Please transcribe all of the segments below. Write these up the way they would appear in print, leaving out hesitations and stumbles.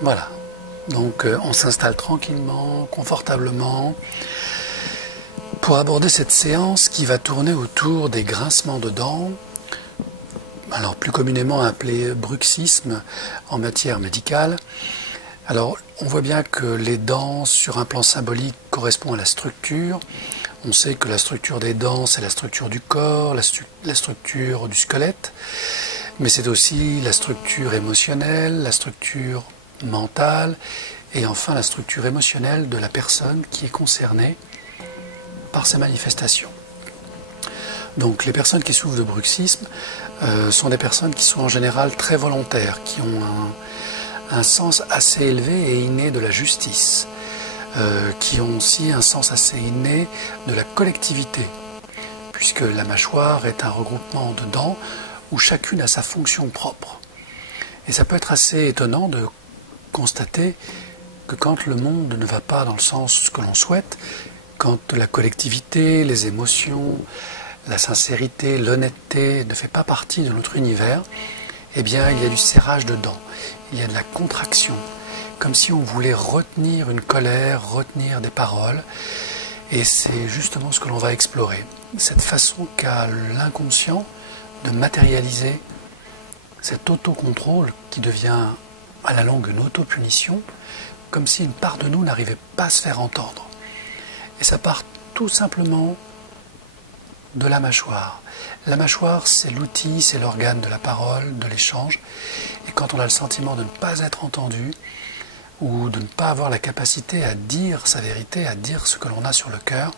Voilà. Donc on s'installe tranquillement, confortablement, pour aborder cette séance qui va tourner autour des grincements de dents, alors plus communément appelé bruxisme en matière médicale. Alors on voit bien que les dents sur un plan symbolique correspondent à la structure. On sait que la structure des dents, c'est la structure du corps, la structure du squelette, mais c'est aussi la structure émotionnelle, la structure mentale et enfin la structure émotionnelle de la personne qui est concernée par ces manifestations. Donc les personnes qui souffrent de bruxisme sont des personnes qui sont en général très volontaires, qui ont un sens assez élevé et inné de la justice, qui ont aussi un sens assez inné de la collectivité, puisque la mâchoire est un regroupement de dents où chacune a sa fonction propre. Et ça peut être assez étonnant de constater que quand le monde ne va pas dans le sens que l'on souhaite, quand la collectivité, les émotions, la sincérité, l'honnêteté ne fait pas partie de notre univers, eh bien il y a du serrage de dents, il y a de la contraction, comme si on voulait retenir une colère, retenir des paroles, et c'est justement ce que l'on va explorer, cette façon qu'a l'inconscient de matérialiser cet autocontrôle qui devient à la longue une autopunition, comme si une part de nous n'arrivait pas à se faire entendre. Et ça part tout simplement de la mâchoire. La mâchoire, c'est l'outil, c'est l'organe de la parole, de l'échange. Et quand on a le sentiment de ne pas être entendu, ou de ne pas avoir la capacité à dire sa vérité, à dire ce que l'on a sur le cœur,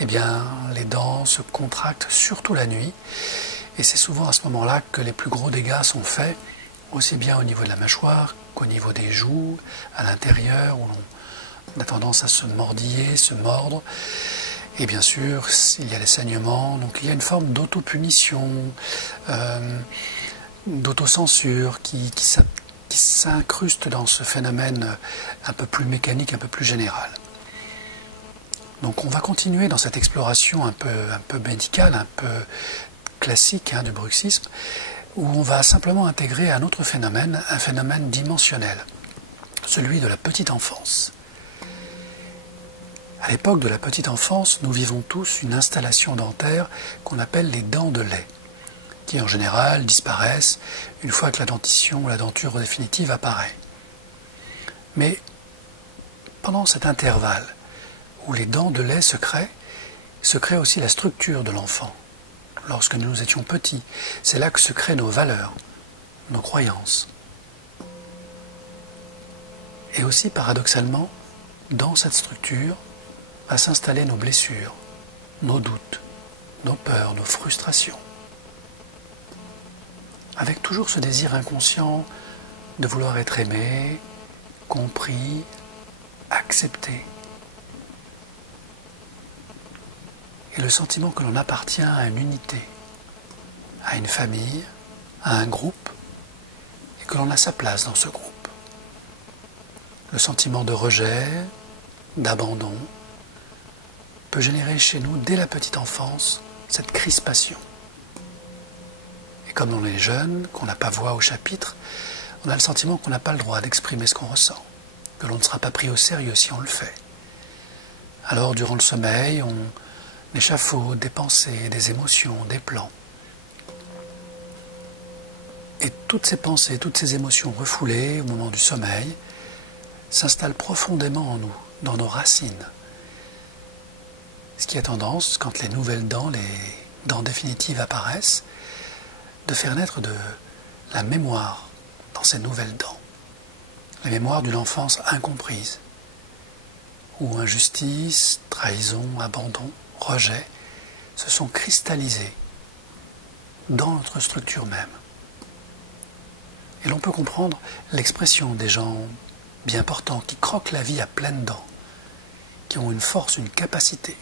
eh bien, les dents se contractent, surtout la nuit. Et c'est souvent à ce moment-là que les plus gros dégâts sont faits, aussi bien au niveau de la mâchoire qu'au niveau des joues, à l'intérieur, où l'on a tendance à se mordiller, se mordre. Et bien sûr, il y a les saignements, donc il y a une forme d'autopunition, d'autocensure qui s'incruste dans ce phénomène un peu plus mécanique, un peu plus général. Donc on va continuer dans cette exploration un peu médicale, un peu classique du bruxisme, où on va simplement intégrer un autre phénomène, un phénomène dimensionnel, celui de la petite enfance. À l'époque de la petite enfance, nous vivons tous une installation dentaire qu'on appelle les dents de lait, qui en général disparaissent une fois que la dentition ou la denture définitive apparaît. Mais pendant cet intervalle où les dents de lait se crée aussi la structure de l'enfant. Lorsque nous étions petits, c'est là que se créent nos valeurs, nos croyances. Et aussi, paradoxalement, dans cette structure va s'installer nos blessures, nos doutes, nos peurs, nos frustrations. Avec toujours ce désir inconscient de vouloir être aimé, compris, accepté. Et le sentiment que l'on appartient à une unité, à une famille, à un groupe, et que l'on a sa place dans ce groupe. Le sentiment de rejet, d'abandon, peut générer chez nous, dès la petite enfance, cette crispation. Et comme on est jeune, qu'on n'a pas voix au chapitre, on a le sentiment qu'on n'a pas le droit d'exprimer ce qu'on ressent, que l'on ne sera pas pris au sérieux si on le fait. Alors, durant le sommeil, on échafaude des pensées, des émotions, des plans. Et toutes ces pensées, toutes ces émotions refoulées au moment du sommeil s'installent profondément en nous, dans nos racines. Ce qui a tendance, quand les nouvelles dents, les dents définitives apparaissent, de faire naître de la mémoire dans ces nouvelles dents. La mémoire d'une enfance incomprise, où injustice, trahison, abandon, rejet se sont cristallisés dans notre structure même. Et l'on peut comprendre l'expression des gens bien portants qui croquent la vie à pleines dents, qui ont une force, une capacité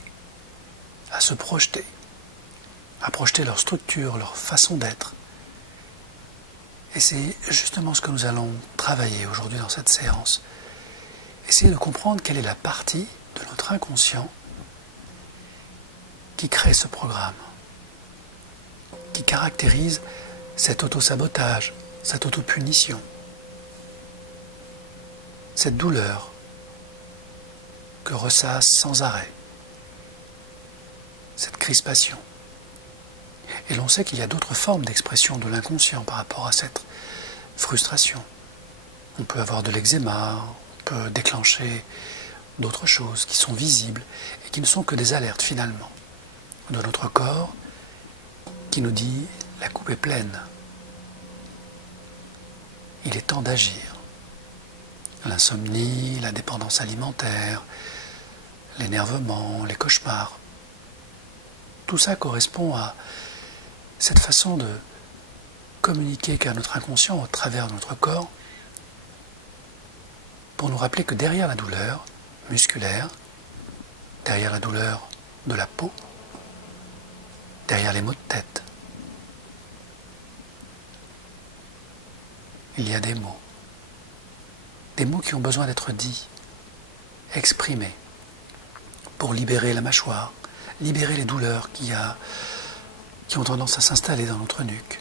à se projeter, à projeter leur structure, leur façon d'être. Et c'est justement ce que nous allons travailler aujourd'hui dans cette séance. Essayer de comprendre quelle est la partie de notre inconscient qui crée ce programme, qui caractérise cet autosabotage, cette autopunition. cette douleur que ressasse sans arrêt, cette crispation. Et l'on sait qu'il y a d'autres formes d'expression de l'inconscient par rapport à cette frustration. On peut avoir de l'eczéma, on peut déclencher d'autres choses qui sont visibles et qui ne sont que des alertes finalement de notre corps qui nous dit la coupe est pleine. Il est temps d'agir. L'insomnie, la dépendance alimentaire, l'énervement, les cauchemars, tout ça correspond à cette façon de communiquer qu'a notre inconscient au travers de notre corps pour nous rappeler que derrière la douleur musculaire, derrière la douleur de la peau, derrière les maux de tête, il y a des mots qui ont besoin d'être dits, exprimés, pour libérer la mâchoire, libérer les douleurs qui ont tendance à s'installer dans notre nuque,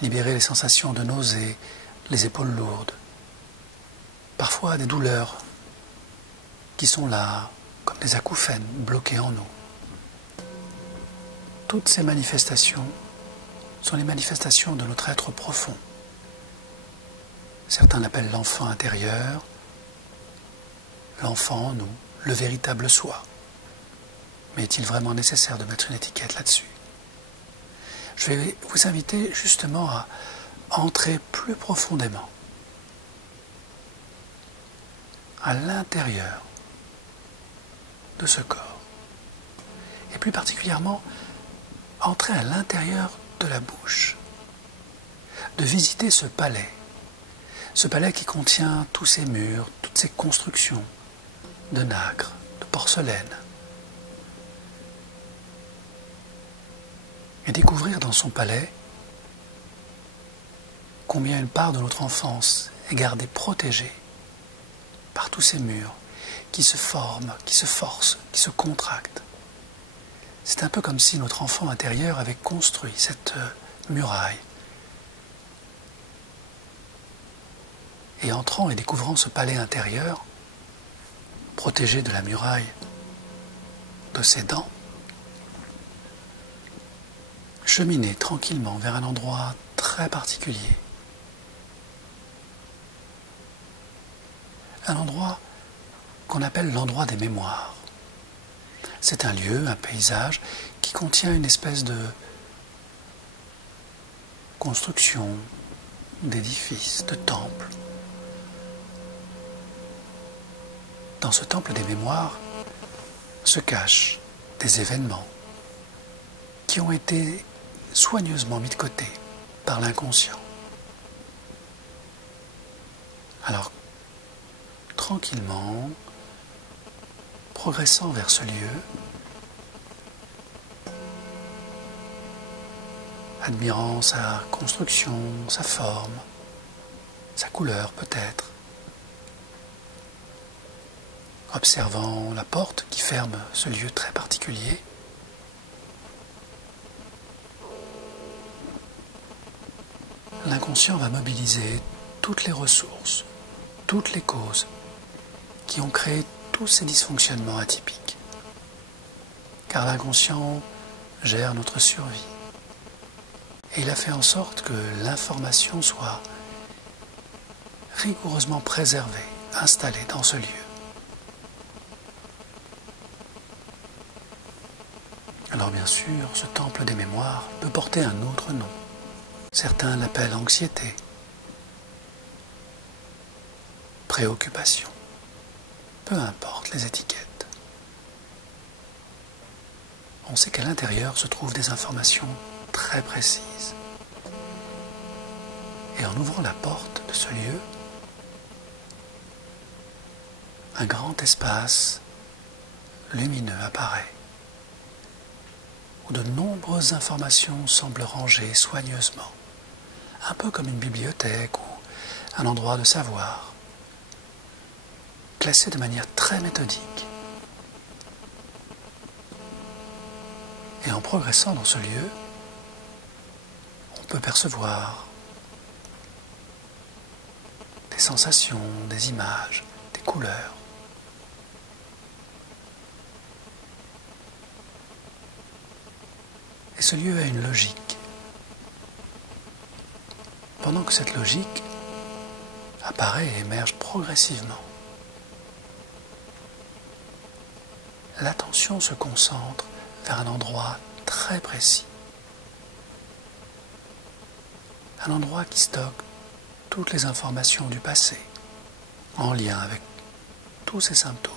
libérer les sensations de nausée, les épaules lourdes, parfois des douleurs qui sont là, comme des acouphènes bloqués en nous. Toutes ces manifestations sont les manifestations de notre être profond. Certains l'appellent l'enfant intérieur, l'enfant en nous, le véritable soi. Mais est-il vraiment nécessaire de mettre une étiquette là-dessus? Je vais vous inviter justement à entrer plus profondément à l'intérieur de ce corps. Et plus particulièrement, entrer à l'intérieur de la bouche, de visiter ce palais qui contient tous ces murs, toutes ces constructions de nacre, de porcelaine, et découvrir dans son palais combien une part de notre enfance est gardée protégée par tous ces murs qui se forment, qui se forcent, qui se contractent. C'est un peu comme si notre enfant intérieur avait construit cette muraille. Et entrant et découvrant ce palais intérieur, protégé de la muraille de ses dents, cheminer tranquillement vers un endroit très particulier. Un endroit qu'on appelle l'endroit des mémoires. C'est un lieu, un paysage qui contient une espèce de construction, d'édifice, de temple. Dans ce temple des mémoires se cachent des événements qui ont été soigneusement mis de côté par l'inconscient. Alors, tranquillement, progressant vers ce lieu, admirant sa construction, sa forme, sa couleur peut-être, observant la porte qui ferme ce lieu très particulier, l'inconscient va mobiliser toutes les ressources, toutes les causes qui ont créé tous ces dysfonctionnements atypiques. Car l'inconscient gère notre survie. Et il a fait en sorte que l'information soit rigoureusement préservée, installée dans ce lieu. Alors bien sûr, ce temple des mémoires peut porter un autre nom. Certains l'appellent anxiété, préoccupation. Peu importe les étiquettes. On sait qu'à l'intérieur se trouvent des informations très précises. Et en ouvrant la porte de ce lieu, un grand espace lumineux apparaît, où de nombreuses informations semblent rangées soigneusement, un peu comme une bibliothèque ou un endroit de savoir, classé de manière très méthodique. Et en progressant dans ce lieu, on peut percevoir sensations, des images, des couleurs. Et ce lieu a une logique. Pendant que cette logique apparaît et émerge progressivement, l'attention se concentre vers un endroit très précis. Un endroit qui stocke toutes les informations du passé, en lien avec tous ces symptômes.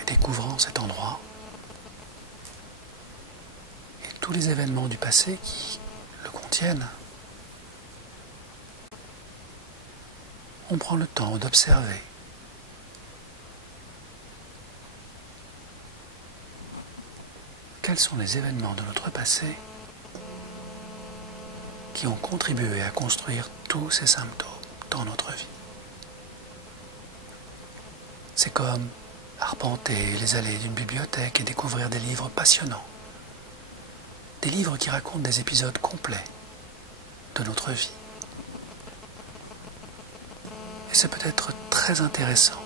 Et découvrant cet endroit, et tous les événements du passé qui le contiennent, on prend le temps d'observer quels sont les événements de notre passé qui ont contribué à construire tous ces symptômes dans notre vie. C'est comme arpenter les allées d'une bibliothèque et découvrir des livres passionnants, des livres qui racontent des épisodes complets de notre vie. Et c'est peut-être très intéressant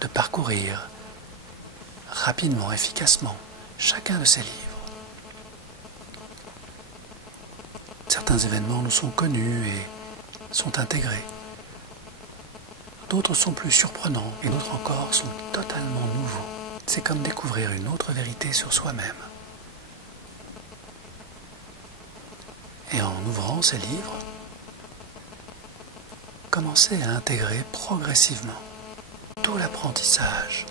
de parcourir rapidement, efficacement, chacun de ces livres. Certains événements nous sont connus et sont intégrés. D'autres sont plus surprenants et d'autres encore sont totalement nouveaux. C'est comme découvrir une autre vérité sur soi-même. Et en ouvrant ces livres, commencez à intégrer progressivement tout l'apprentissage,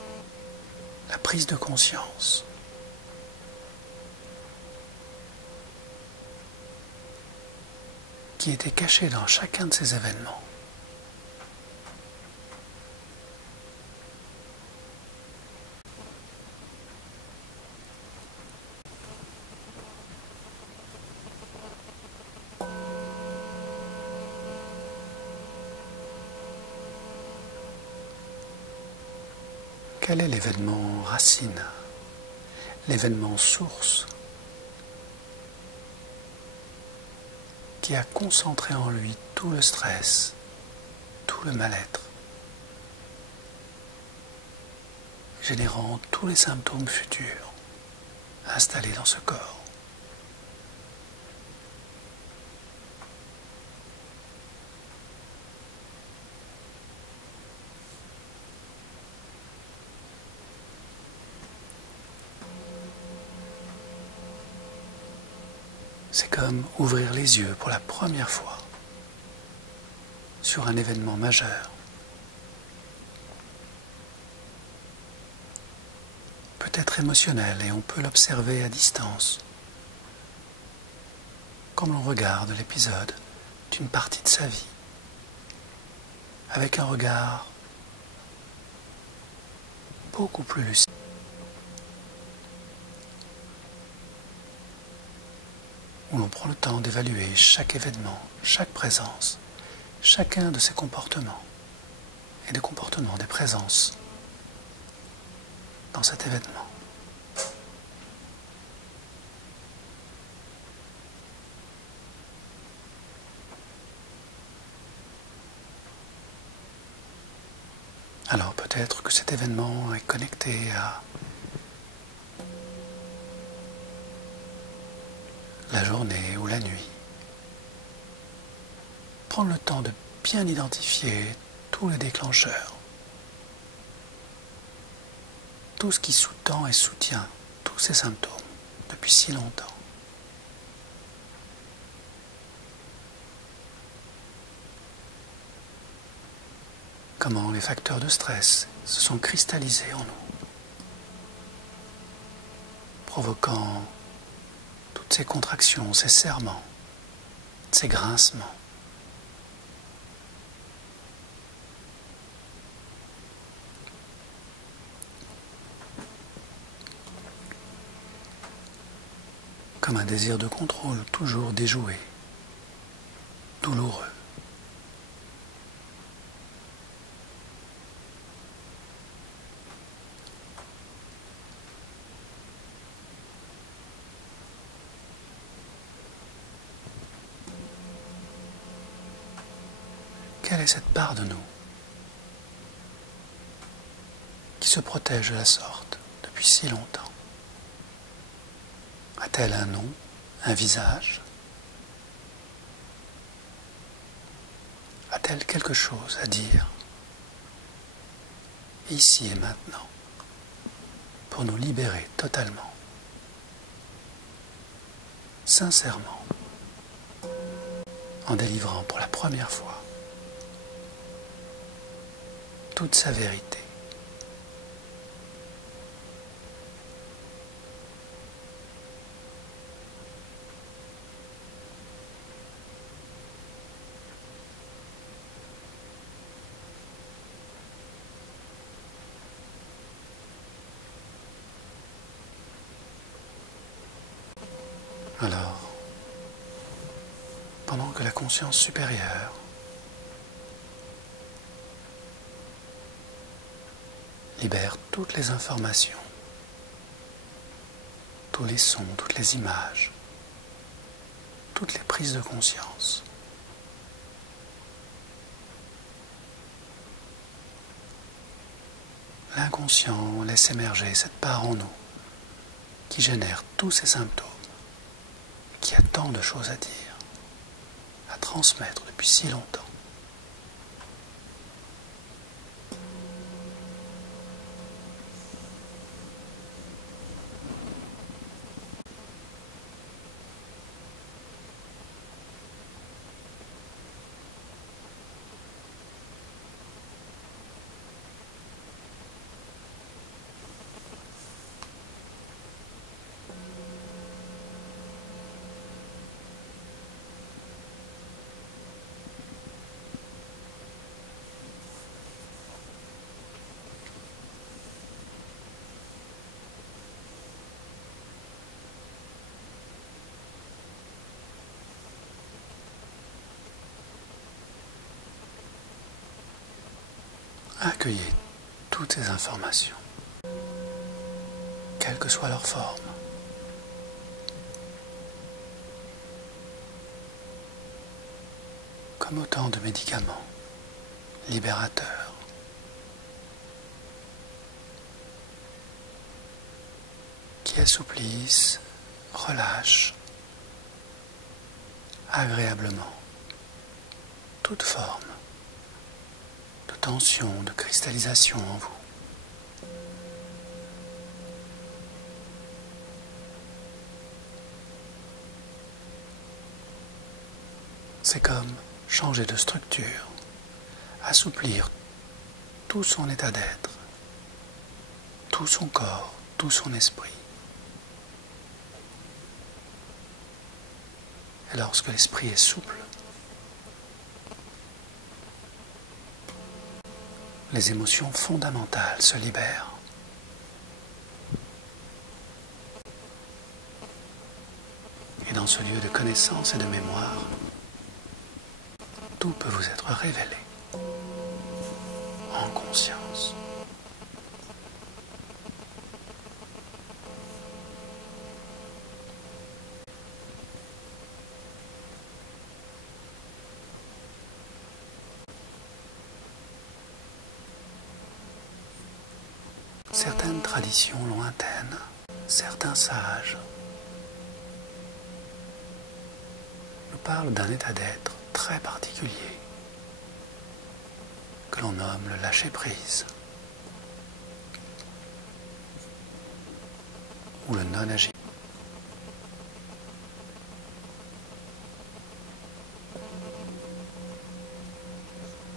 la prise de conscience. Qui était caché dans chacun de ces événements. Quel est l'événement racine, l'événement source qui a concentré en lui tout le stress, tout le mal-être, générant tous les symptômes futurs installés dans ce corps? C'est comme ouvrir les yeux pour la première fois sur un événement majeur. Peut-être émotionnel et on peut l'observer à distance, comme l'on regarde l'épisode d'une partie de sa vie, avec un regard beaucoup plus lucide. Où l'on prend le temps d'évaluer chaque événement, chaque présence, chacun de ses comportements et des comportements des présences dans cet événement. Alors peut-être que cet événement est connecté à la journée ou la nuit. Prendre le temps de bien identifier tous les déclencheurs, tout ce qui sous-tend et soutient tous ces symptômes depuis si longtemps. Comment les facteurs de stress se sont cristallisés en nous, provoquant toutes ces contractions, ces serrements, ces grincements. Comme un désir de contrôle toujours déjoué, douloureux. Quelle est cette part de nous qui se protège de la sorte depuis si longtemps? A-t-elle un nom, un visage? A-t-elle quelque chose à dire, ici et maintenant, pour nous libérer totalement, sincèrement, en délivrant pour la première fois toute sa vérité? Alors, pendant que la conscience supérieure libère toutes les informations, tous les sons, toutes les images, toutes les prises de conscience, l'inconscient laisse émerger cette part en nous qui génère tous ces symptômes, qui a tant de choses à dire, à transmettre depuis si longtemps. Accueillez toutes ces informations, quelle que soit leur forme. Comme autant de médicaments libérateurs, qui assouplissent, relâchent agréablement toute forme de tension, de cristallisation en vous. C'est comme changer de structure, assouplir tout son état d'être, tout son corps, tout son esprit. Et lorsque l'esprit est souple, les émotions fondamentales se libèrent. Et dans ce lieu de connaissance et de mémoire, tout peut vous être révélé en conscience. Certaines traditions lointaines, certains sages nous parlent d'un état d'être très particulier que l'on nomme le lâcher-prise ou le non-agir.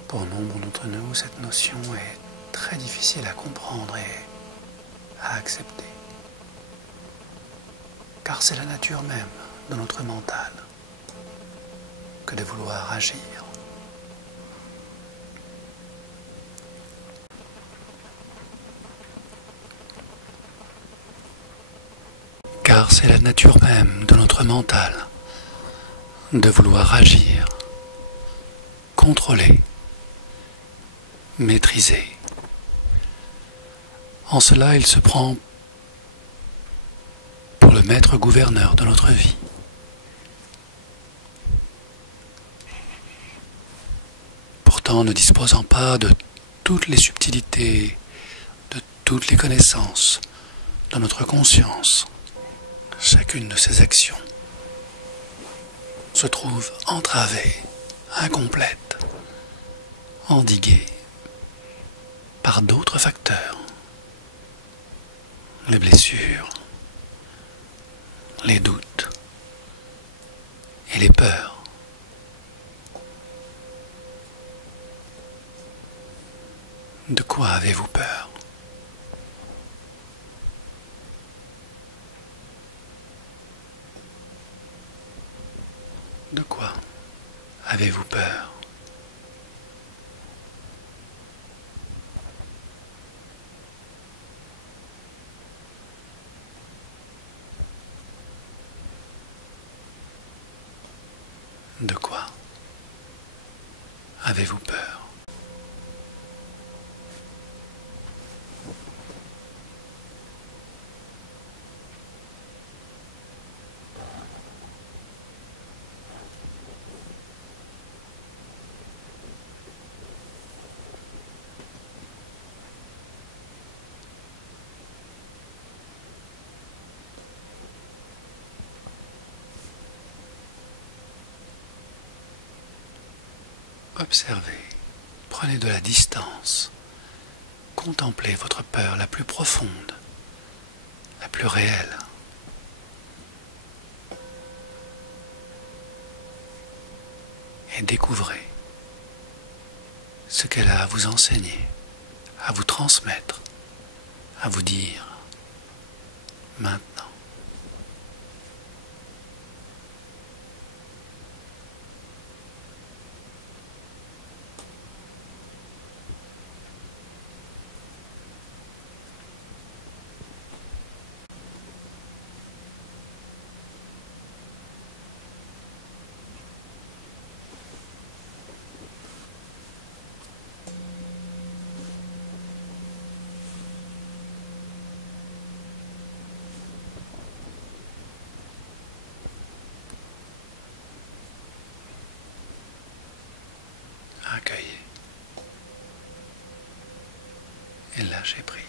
Pour nombre d'entre nous, cette notion est très difficile à comprendre et à accepter, car c'est la nature même de notre mental que de vouloir agir. Car c'est la nature même de notre mental de vouloir agir, contrôler, maîtriser. En cela, il se prend pour le maître gouverneur de notre vie. pourtant ne disposant pas de toutes les subtilités, de toutes les connaissances, dans notre conscience, chacune de ces actions se trouve entravée, incomplète, endiguée par d'autres facteurs. Les blessures, les doutes et les peurs. De quoi avez-vous peur? De quoi avez-vous peur? De quoi avez-vous peur? Observez, prenez de la distance, contemplez votre peur la plus profonde, la plus réelle. Et découvrez ce qu'elle a à vous enseigner, à vous transmettre, à vous dire maintenant. Accueillez et lâchez prise.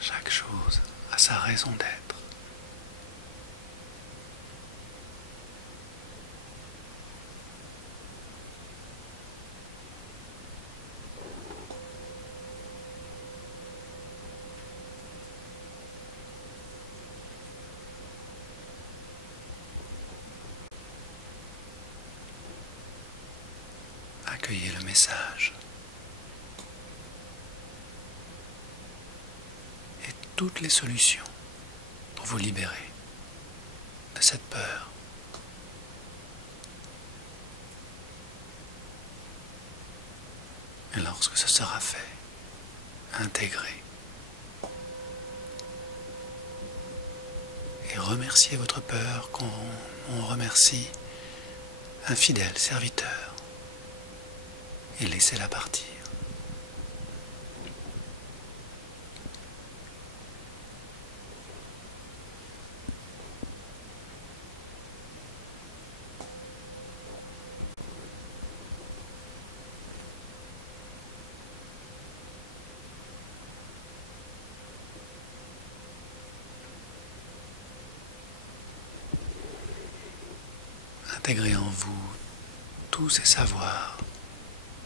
Chaque chose a sa raison d'être. Accueillez le message et toutes les solutions pour vous libérer de cette peur. Et lorsque ce sera fait, intégrez et remerciez votre peur comme on remercie un fidèle serviteur et laissez-la partir. Intégrez en vous tous ces savoirs,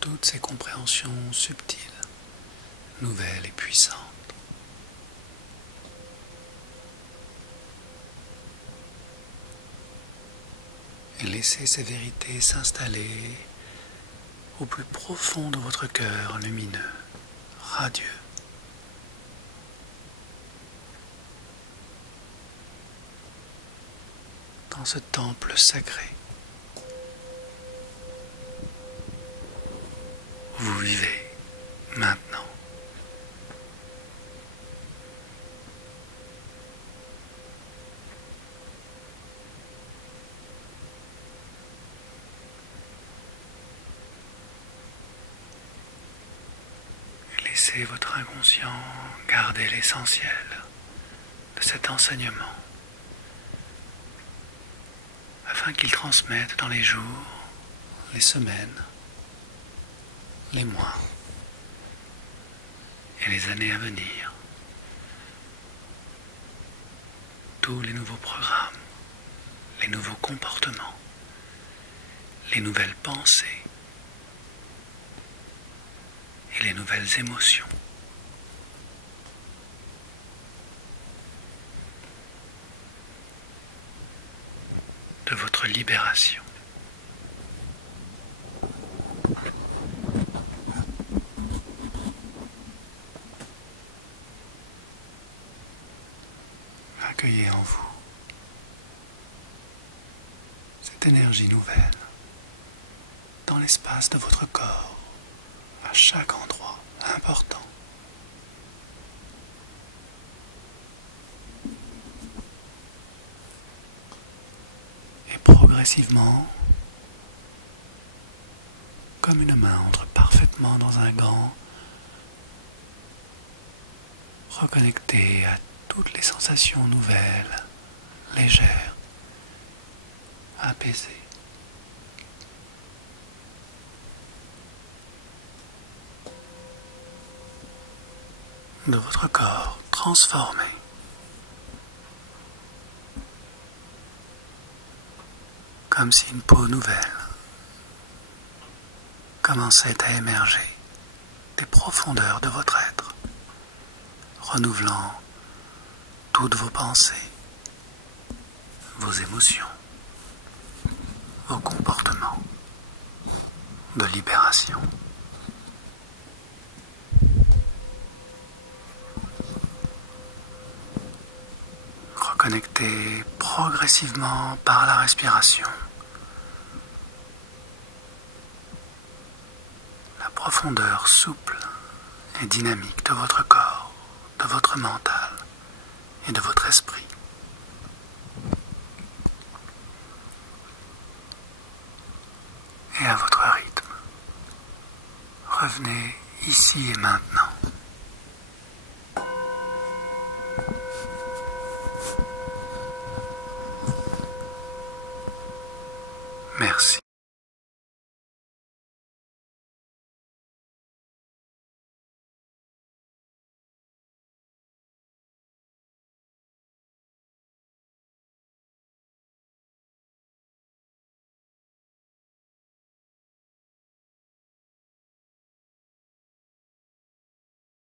toutes ces compréhensions subtiles, nouvelles et puissantes. Et laissez ces vérités s'installer au plus profond de votre cœur lumineux, radieux. Dans ce temple sacré, vous vivez maintenant. Laissez votre inconscient garder l'essentiel de cet enseignement, afin qu'il transmette dans les jours, les semaines, les mois et les années à venir tous les nouveaux programmes, les nouveaux comportements, les nouvelles pensées et les nouvelles émotions. De votre libération. Accueillez en vous cette énergie nouvelle dans l'espace de votre corps, à chaque endroit important. Et progressivement, comme une main entre parfaitement dans un gant, reconnectez à toutes les sensations nouvelles, légères, apaisées. De votre corps transformé. Comme si une peau nouvelle commençait à émerger des profondeurs de votre être, renouvelant toutes vos pensées, vos émotions, vos comportements de libération. Reconnectez progressivement par la respiration la profondeur souple et dynamique de votre corps, de votre mental et de votre esprit. Et à votre rythme, revenez ici et maintenant